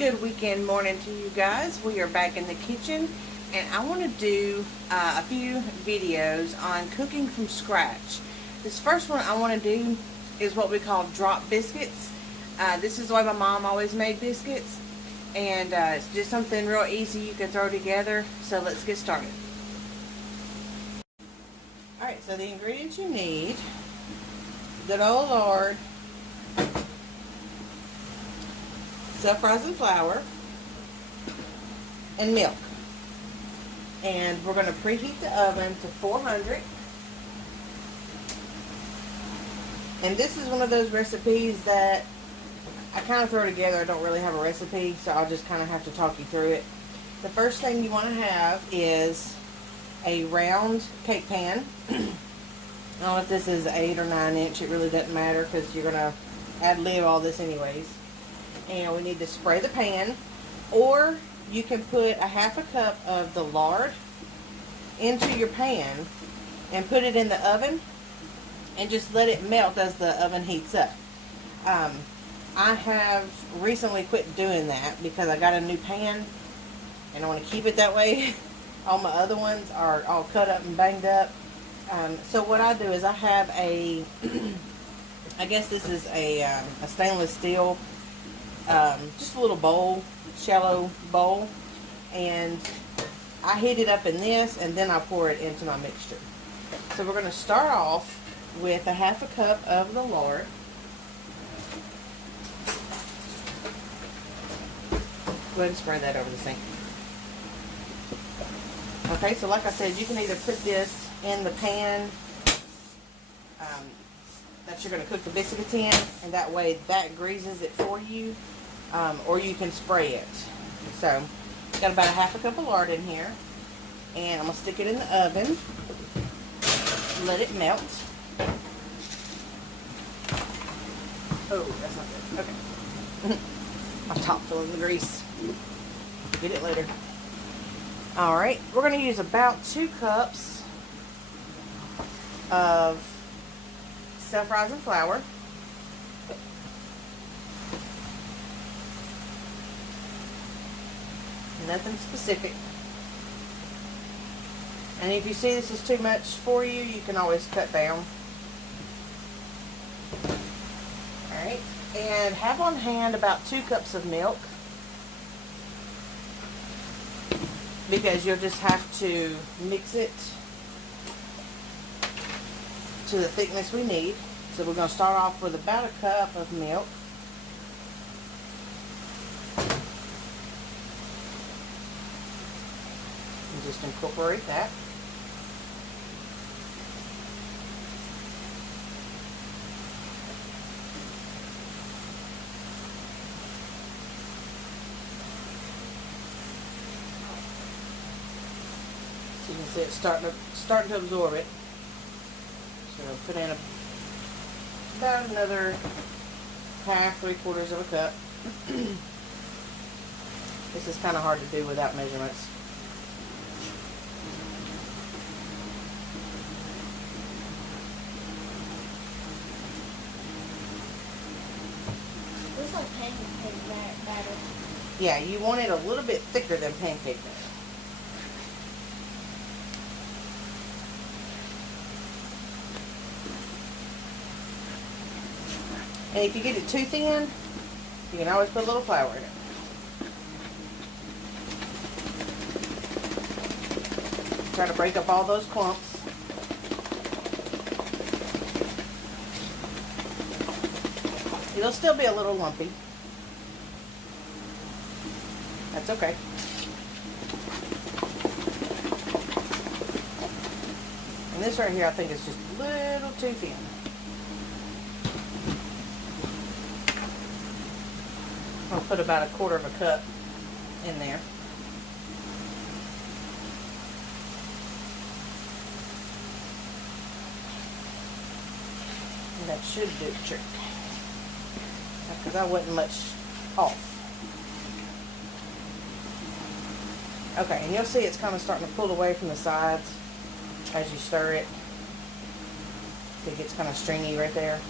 Good weekend morning to you guys. We are back in the kitchen and I want to do a few videos on cooking from scratch. This first one I want to do is what we call drop biscuits. This is the way my mom always made biscuits, and it's just something real easy you can throw together. So let's get started. Alright, so the ingredients you need: good old lard, self-rising flour, and milk. And we're going to preheat the oven to 400. And this is one of those recipes that I kind of throw together. I don't really have a recipe, so I'll just kind of have to talk you through it. The first thing you want to have is a round cake pan. I don't know if this is 8 or 9 inch. It really doesn't matter because you're going to ad-lib all this anyways. And we need to spray the pan, or you can put a half a cup of the lard into your pan and put it in the oven and just let it melt as the oven heats up. I have recently quit doing that because I got a new pan and I want to keep it that way. All my other ones are all cut up and banged up. So what I do is I have a, I guess this is a stainless steel, just a little bowl, shallow bowl, and I heat it up in this and then I pour it into my mixture. So we're going to start off with a half a cup of the lard. Go ahead and spray that over the sink. Okay, so like I said, you can either put this in the pan that you're going to cook the biscuits in, and that way that greases it for you, or you can spray it. So, got about a half a cup of lard in here, and I'm going to stick it in the oven, let it melt. Oh, that's not good. Okay. My top full of the grease. Get it later. Alright, we're going to use about 2 cups of self-rising flour. Nothing specific. And if you see this is too much for you, you can always cut down. Alright, and have on hand about 2 cups of milk, because you'll just have to mix it to the thickness we need. So we're going to start off with about a cup of milk. And just incorporate that. So you can see it's starting to absorb it. So put in about another half, 3/4 of a cup. This is kind of hard to do without measurements. Looks like pancake batter. Yeah, you want it a little bit thicker than pancake batter. And if you get it too thin, you can always put a little flour in it. Try to break up all those clumps. It'll still be a little lumpy. That's okay. And this right here, I think is just a little too thin. I'll put about 1/4 of a cup in there. And that should do the trick, because I wasn't much off. Okay, and you'll see it's kind of starting to pull away from the sides as you stir it. See, it gets kind of stringy right there.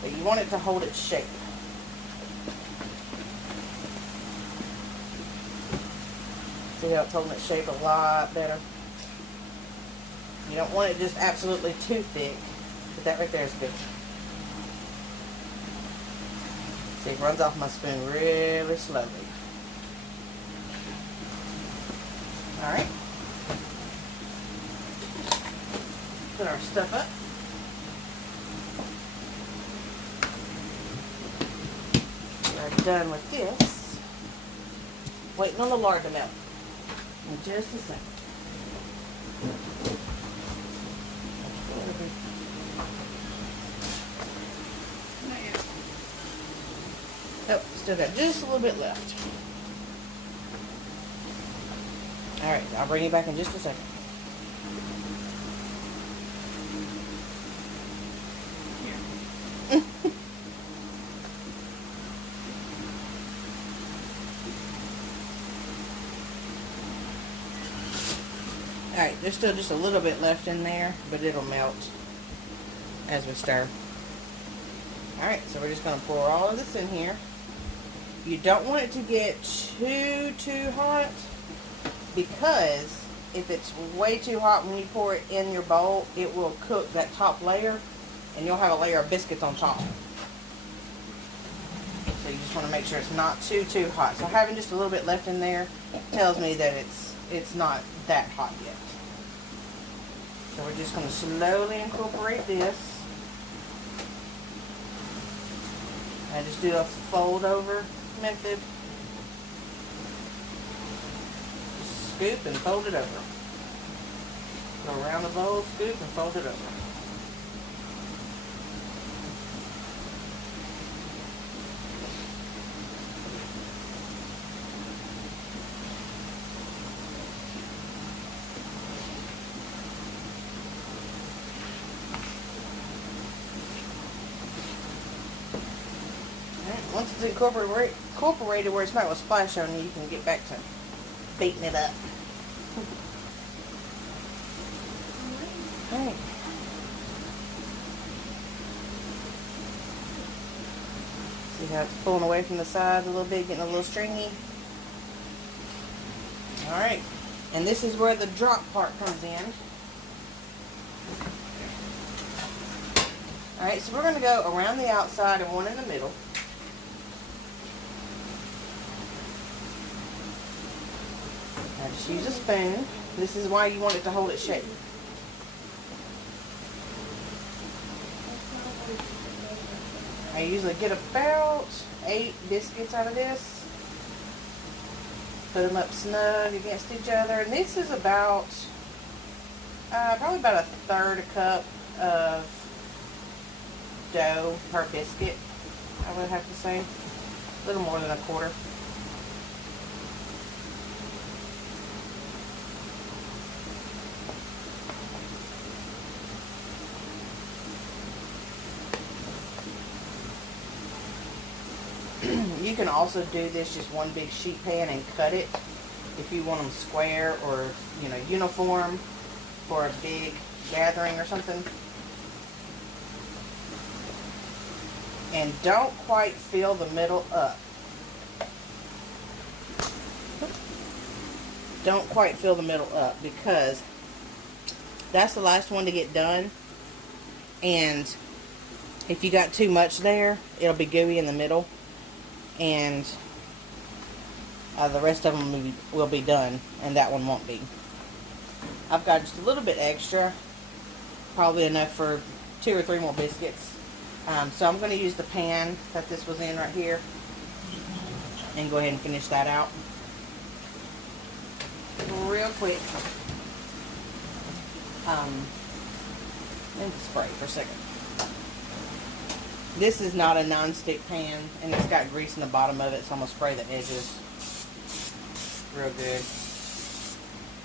But you want it to hold its shape. See how it's holding its shape a lot better. You don't want it just absolutely too thick, but that right there is good. See, it runs off my spoon really slowly. Alright. Put our stuff up. We're done with this. Waiting on the lard to melt. In just a second. Oh, still got just a little bit left. Alright, I'll bring you back in just a second. Alright, there's still just a little bit left in there, but it'll melt as we stir. Alright, so we're just going to pour all of this in here. You don't want it to get too hot, because if it's way too hot when you pour it in your bowl, it will cook that top layer, and you'll have a layer of biscuits on top. So you just want to make sure it's not too hot. So having just a little bit left in there tells me that it's not that hot yet. So we're just going to slowly incorporate this. I just do a fold over method. Just scoop and fold it over. Go around the bowl, scoop and fold it over. Once it's incorporated where it's not going to splash on you, you can get back to beating it up. Alright. See how it's pulling away from the sides a little bit, getting a little stringy? Alright. And this is where the drop part comes in. Alright, so we're going to go around the outside and one in the middle. Now just use a spoon. This is why you want it to hold its shape. I usually get about 8 biscuits out of this. Put them up snug against each other. And this is about, probably about 1/3 cup of dough per biscuit, I would have to say. A little more than 1/4. You can also do this just one big sheet pan and cut it if you want them square or, you know, uniform for a big gathering or something. And don't quite fill the middle up. Don't quite fill the middle up, because that's the last one to get done. And if you got too much there, it'll be gooey in the middle. And the rest of them will be done, and that one won't be. I've got just a little bit extra, probably enough for 2 or 3 more biscuits. So I'm going to use the pan that this was in right here and go ahead and finish that out real quick. And spray for a second. This is not a non-stick pan, and it's got grease in the bottom of it, so I'm going to spray the edges real good.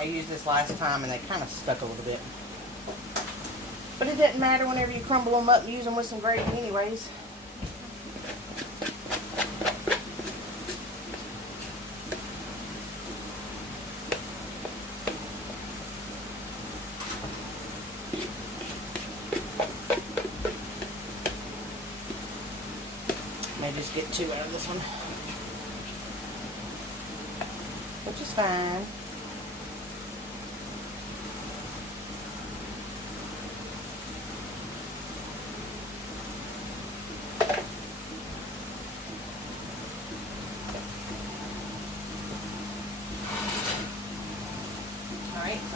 I used this last time and they kind of stuck a little bit. But it doesn't matter whenever you crumble them up and use them with some gravy anyways. May just get 2 out of this one, which is fine.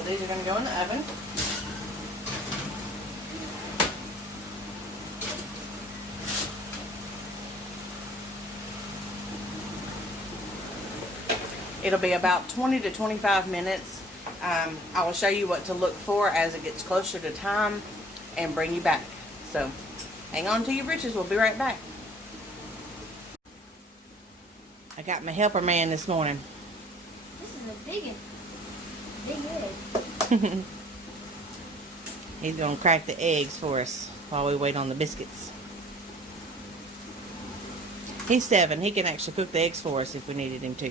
these are going to go in the oven. It'll be about 20 to 25 minutes. I will show you what to look for as it gets closer to time and bring you back. So hang on to your britches. We'll be right back. I got my helper man this morning. This is a big egg. He's going to crack the eggs for us while we wait on the biscuits. He's 7. He can actually cook the eggs for us if we needed him to.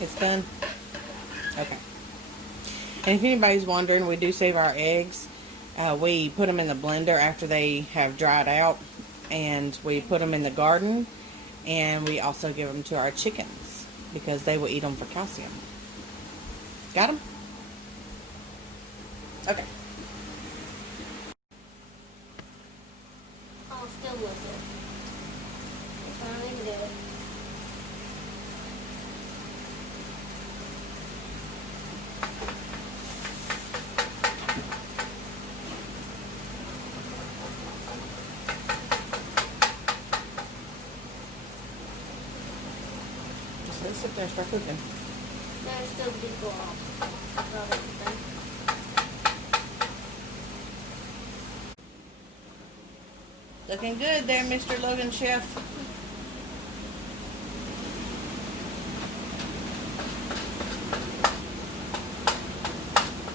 It's done? Okay. And if anybody's wondering, we do save our eggs. We put them in the blender after they have dried out. And we put them in the garden. And we also give them to our chickens because they will eat them for calcium. Got them? Okay. I'll still with it. It's finally good. Just let it sit there and start cooking. There's still big go off. About everything. Looking good there, Mr. Logan Chef.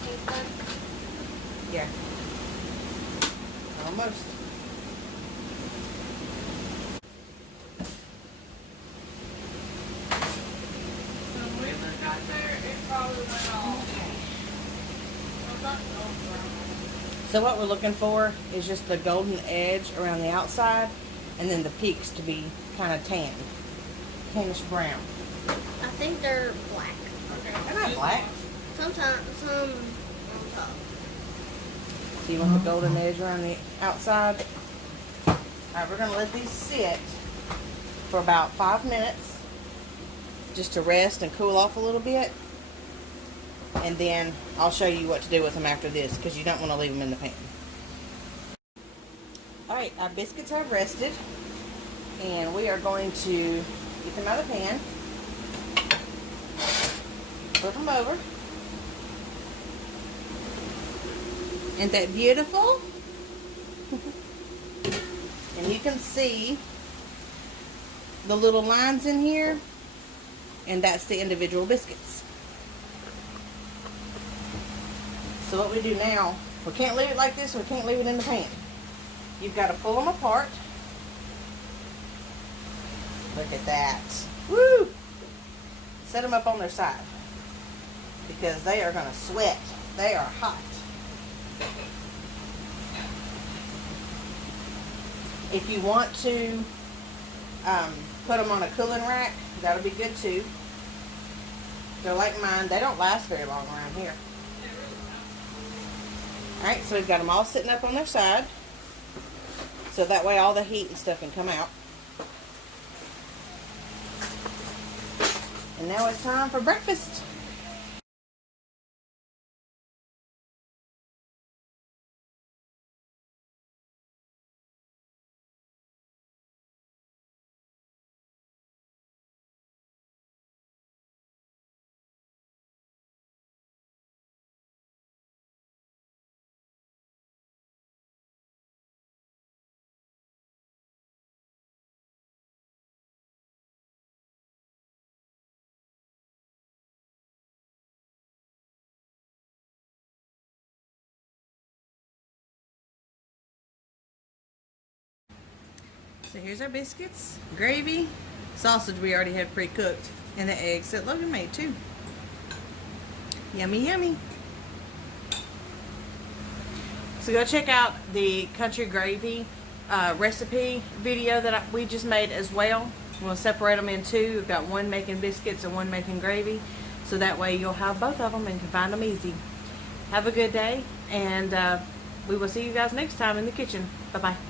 It's done. Yeah. Almost. So what we're looking for is just the golden edge around the outside and then the peaks to be kind of tan. Tannish brown. I think they're black. They're not black. Sometimes, some on top. So you want the golden edge around the outside. Alright, we're going to let these sit for about 5 minutes just to rest and cool off a little bit. And then I'll show you what to do with them after this because you don't want to leave them in the pan. Alright, our biscuits have rested. And we are going to get them out of the pan. Flip them over. Isn't that beautiful? And you can see the little lines in here. And that's the individual biscuits. So what we do now, we can't leave it like this, we can't leave it in the pan. You've got to pull them apart. Look at that. Woo! Set them up on their side. Because they are going to sweat. They are hot. If you want to put them on a cooling rack, that'll be good too. They're like mine. They don't last very long around here. Alright, so we've got them all sitting up on their side. So that way all the heat and stuff can come out. And now it's time for breakfast. So here's our biscuits, gravy, sausage we already had pre-cooked. And the eggs that Logan made too. Yummy, yummy. So go check out the country gravy recipe video that we just made as well. We'll separate them in two. We've got one making biscuits and one making gravy. So that way you'll have both of them and can find them easy. Have a good day, and we will see you guys next time in the kitchen. Bye-bye.